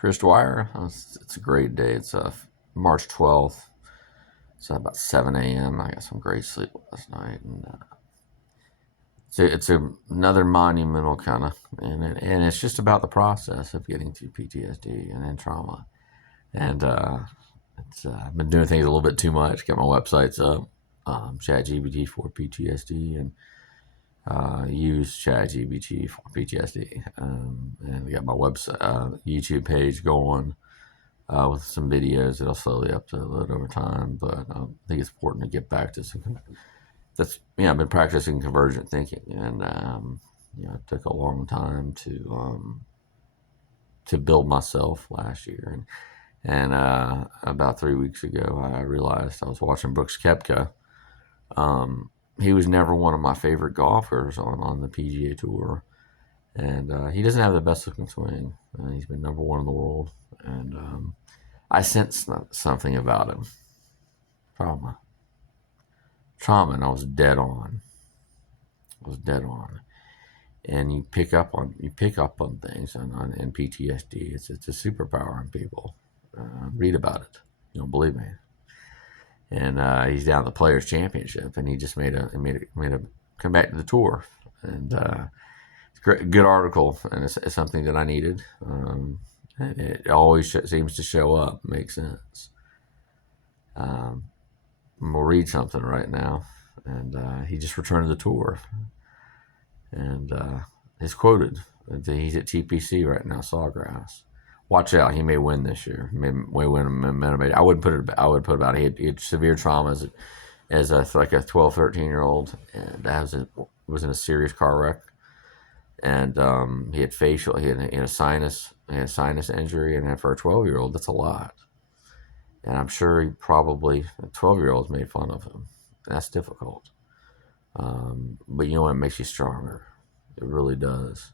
Chris Dwyer. It's a great day. It's March 12th. It's about 7 a.m. I got some great sleep last night, and it's another monumental kind of, and it's just about the process of getting through PTSD and then trauma. And I've been doing things a little bit too much. Got my websites up, ChatGPT for PTSD, and use ChatGPT for PTSD. And I got my website, YouTube page going with some videos that I'll slowly upload over time. But I think it's important to get back to some. I've been practicing convergent thinking, and it took a long time to build myself last year. And about 3 weeks ago, I realized I was watching Brooks Koepka. He was never one of my favorite golfers on the PGA Tour. And he doesn't have the best looking swing. He's been number one in the world. And I sensed something about him. Trauma, and I was dead on. And you pick up on things in PTSD. It's a superpower in people. Read about it. You don't believe me. And he's down at the Players Championship, and he just made a come back to the tour. And it's a good article, and it's something that I needed. It always seems to show up. Makes sense. We'll read something right now, and he just returned to the tour, and he's quoted. He's at TPC right now, Sawgrass. Watch out, he may win this year. May win a momentum. I would put about he had severe trauma as a 12, 13-year-old, and that was in a serious car wreck, and he had a sinus injury, and for a 12-year-old, that's a lot. And I'm sure 12-year-olds made fun of him. That's difficult. But you know what? It makes you stronger. It really does.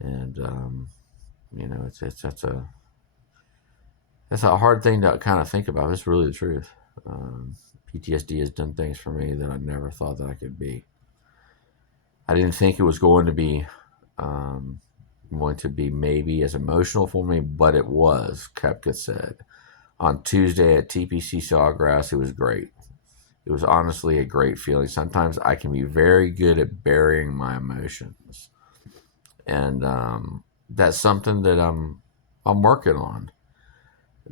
And that's a hard thing to kind of think about. It's really the truth. PTSD has done things for me that I never thought that I could be. I didn't think it was going to be maybe as emotional for me, but it was. Koepka said on Tuesday at TPC Sawgrass, it was great. It was honestly a great feeling. Sometimes I can be very good at burying my emotions, and that's something that I'm working on,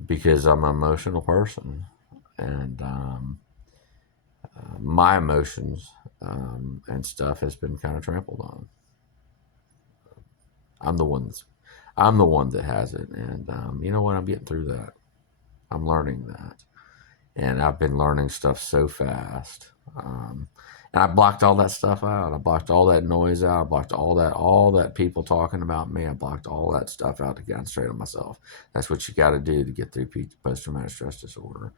because I'm an emotional person, and my emotions and stuff has been kind of trampled on. I'm the one that has it, and you know what? I'm getting through that. I'm learning that, and I've been learning stuff so fast. And I blocked all that stuff out. I blocked all that noise out. I blocked all that people talking about me. I blocked all that stuff out to concentrate on myself. That's what you got to do to get through post-traumatic stress disorder.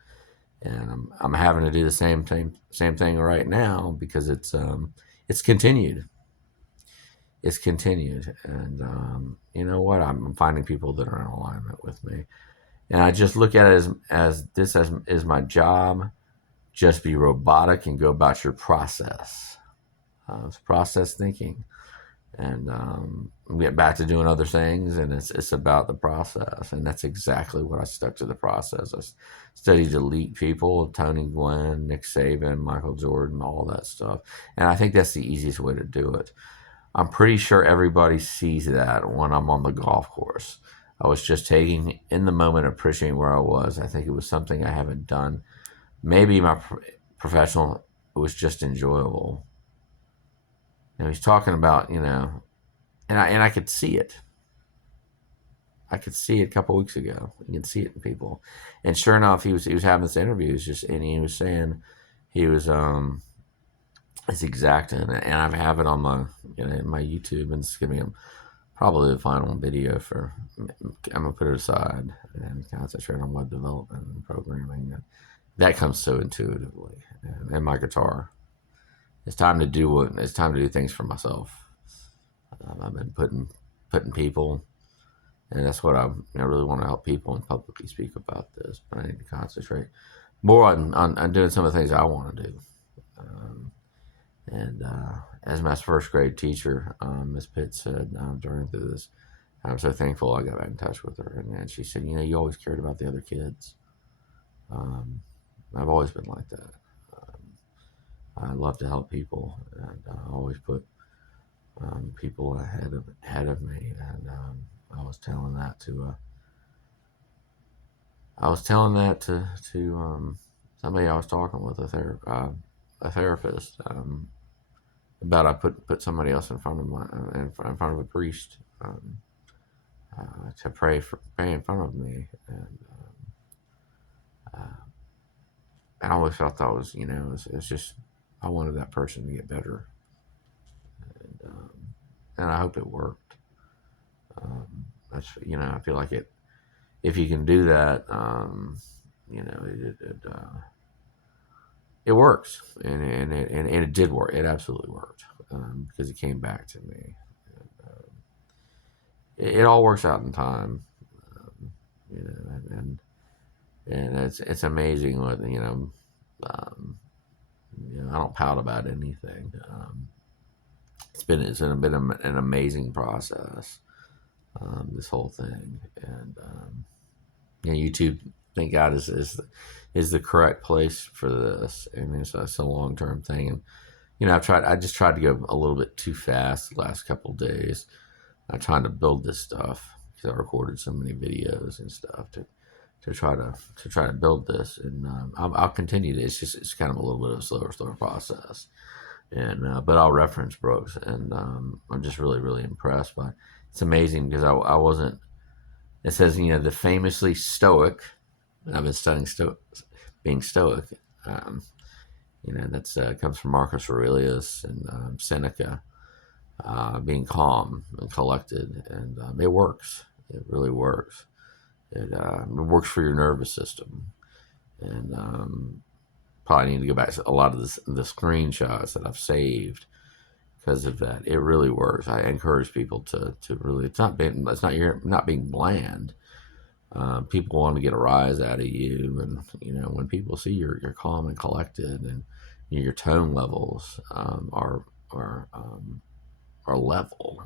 And I'm having to do the same thing right now, because it's continued. It's continued, and you know what? I'm finding people that are in alignment with me, and I just look at it as my job. Just be robotic and go about your process. It's process thinking, and we get back to doing other things, and it's about the process, and that's exactly what I stuck to the process. I studied elite people: Tony Gwynn, Nick Saban, Michael Jordan, all that stuff, and I think that's the easiest way to do it. I'm pretty sure everybody sees that when I'm on the golf course. I was just taking in the moment, appreciating where I was. I think it was something I haven't done. Maybe my professional, it was just enjoyable. He's talking about, and I could see it. I could see it a couple weeks ago. You can see it in people. And sure enough, he was having this interview. And he was saying he was it's exact, and I have it on my my YouTube, and it's gonna be probably the final video for. I'm gonna put it aside and concentrate on web development and programming. That comes so intuitively, and my guitar. It's time to do things for myself. I've been putting people, and that's what I really want to help people and publicly speak about this. But I need to concentrate more on doing some of the things I want to do. And as my first grade teacher, Miss Pitt said during this, I'm so thankful I got back in touch with her. And she said, you always cared about the other kids. I've always been like that. I love to help people, and I always put people ahead of me. And I was telling that to somebody I was talking with, a therapist, about I put somebody else in front of in front of a priest, to pray in front of me. And I always felt that was, it's just, I wanted that person to get better. And I hope it worked. I feel like if you can do that, it works. And it did work. It absolutely worked, because it came back to me. It all works out in time. um, and it's amazing what, I don't pout about anything. It's been an amazing process, this whole thing. And YouTube, thank God, is the correct place for this. And it's a long term thing. And I just tried to go a little bit too fast the last couple of days. I'm trying to build this stuff because I recorded so many videos and stuff to try to build this. And I'll continue to. It's kind of a little bit of a slower process. And but I'll reference Brooks, and I'm just really really impressed by. It's amazing because I wasn't. It says, the famously stoic. I've been studying being stoic. Um, that's comes from Marcus Aurelius and Seneca. Being calm and collected, and it works. It really works. It works for your nervous system. And probably need to go back to a lot of the screenshots that I've saved because of that. It really works. I encourage people to really. You're not being bland. People want to get a rise out of you, and when people see you're calm and collected, and your tone levels are level,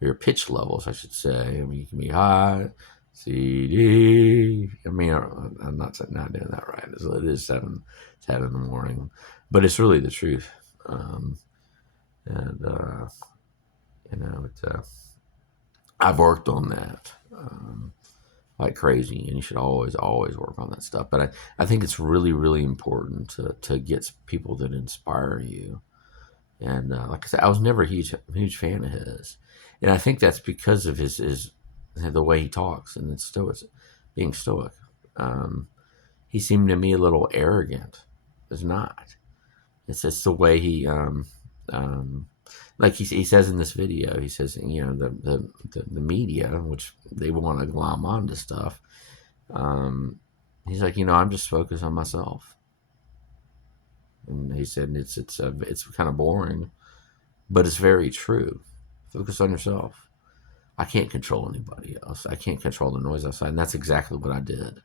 your pitch levels, I should say. I mean, you can be high, C, D. I mean, I'm not doing that right. It is 10 in the morning, but it's really the truth. And I've worked on that like crazy, and you should always work on that stuff. But I think it's really really important to get people that inspire you. And like I said, I was never a huge fan of his, and I think that's because of his the way he talks and it's being stoic. He seemed to me a little arrogant. It's not. It's just the way um, like he says in this video. He says, the media, which they want to glom onto stuff. He's like, I'm just focused on myself. And he said it's kind of boring, but it's very true. Focus on yourself. I can't control anybody else. I can't control the noise outside, and that's exactly what I did.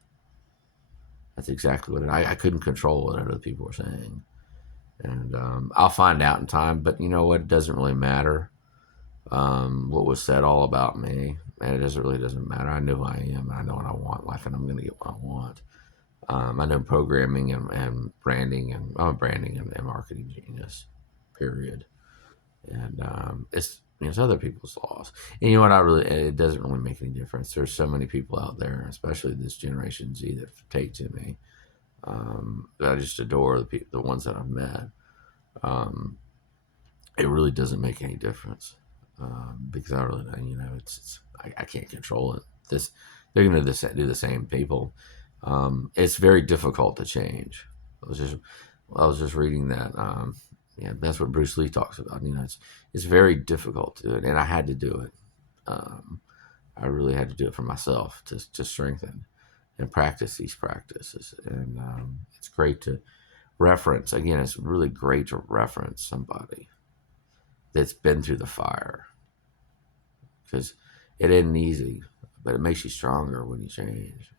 That's exactly what I couldn't control what other people were saying, and I'll find out in time. But you know what? It doesn't really matter what was said all about me, and really doesn't matter. I know who I am, and I know what I want in life, and I'm going to get what I want. I know programming and branding, and I'm a branding and marketing genius, period. And it's other people's laws. And you know what? It doesn't really make any difference. There's so many people out there, especially this Generation Z, that take to me. That I just adore the ones that I've met. It really doesn't make any difference, because I really, I can't control it. They're going to do the same people. It's very difficult to change. I was just reading that. That's what Bruce Lee talks about. It's very difficult to do it, and I had to do it. I really had to do it for myself to strengthen and practice these practices. And it's great to reference. Again, it's really great to reference somebody that's been through the fire, because it isn't easy, but it makes you stronger when you change.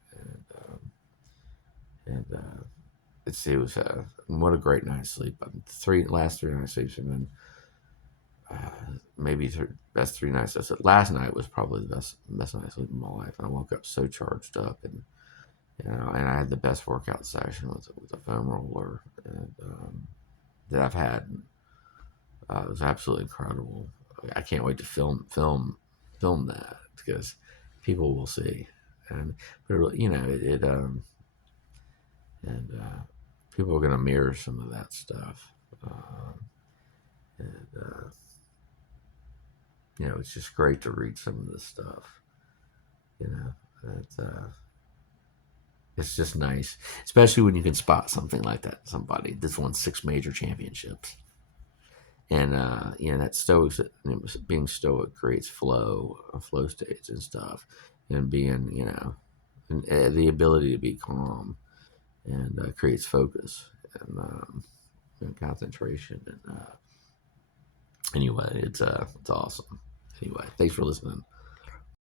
And it was what a great night's sleep. Last 3 nights sleep have been maybe the best 3 nights. I said last night was probably the best night I sleep in my life, and I woke up so charged up, and and I had the best workout session with a foam roller and, that I've had. It was absolutely incredible. I can't wait to film that because people will see, and but and people are going to mirror some of that stuff. And it's just great to read some of this stuff. You know, it's just nice, especially when you can spot something like that. Somebody that's won 6 major championships, and that stoic, being stoic creates flow states and stuff, and being and, the ability to be calm and creates focus and concentration. And anyway, it's awesome. Anyway, thanks for listening.